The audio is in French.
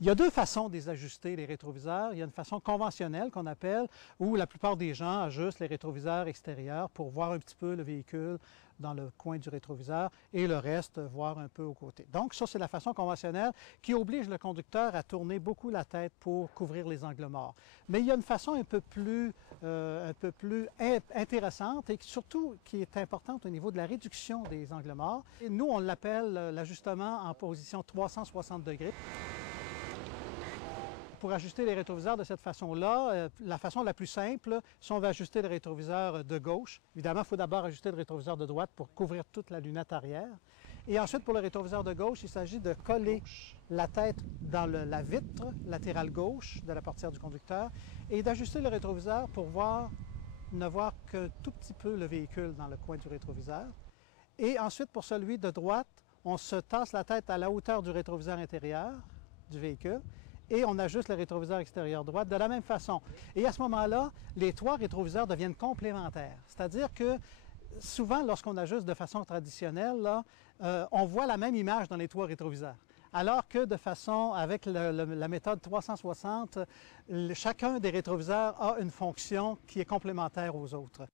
Il y a deux façons de les ajuster, les rétroviseurs. Il y a une façon conventionnelle qu'on appelle, où la plupart des gens ajustent les rétroviseurs extérieurs pour voir un petit peu le véhicule dans le coin du rétroviseur et le reste, voir un peu aux côtés. Donc ça, c'est la façon conventionnelle qui oblige le conducteur à tourner beaucoup la tête pour couvrir les angles morts. Mais il y a une façon un peu plus intéressante et surtout qui est importante au niveau de la réduction des angles morts. Et nous, on l'appelle l'ajustement en position 360 degrés. Pour ajuster les rétroviseurs de cette façon-là, la façon la plus simple, si on veut ajuster le rétroviseur de gauche, évidemment, il faut d'abord ajuster le rétroviseur de droite pour couvrir toute la lunette arrière. Et ensuite, pour le rétroviseur de gauche, il s'agit de coller la tête dans la vitre latérale gauche de la portière du conducteur et d'ajuster le rétroviseur pour ne voir qu'un tout petit peu le véhicule dans le coin du rétroviseur. Et ensuite, pour celui de droite, on se tasse la tête à la hauteur du rétroviseur intérieur du véhicule et on ajuste le rétroviseur extérieur droite de la même façon. Et à ce moment-là, les trois rétroviseurs deviennent complémentaires. C'est-à-dire que souvent, lorsqu'on ajuste de façon traditionnelle, là, on voit la même image dans les trois rétroviseurs. Alors que avec la méthode 360, chacun des rétroviseurs a une fonction qui est complémentaire aux autres.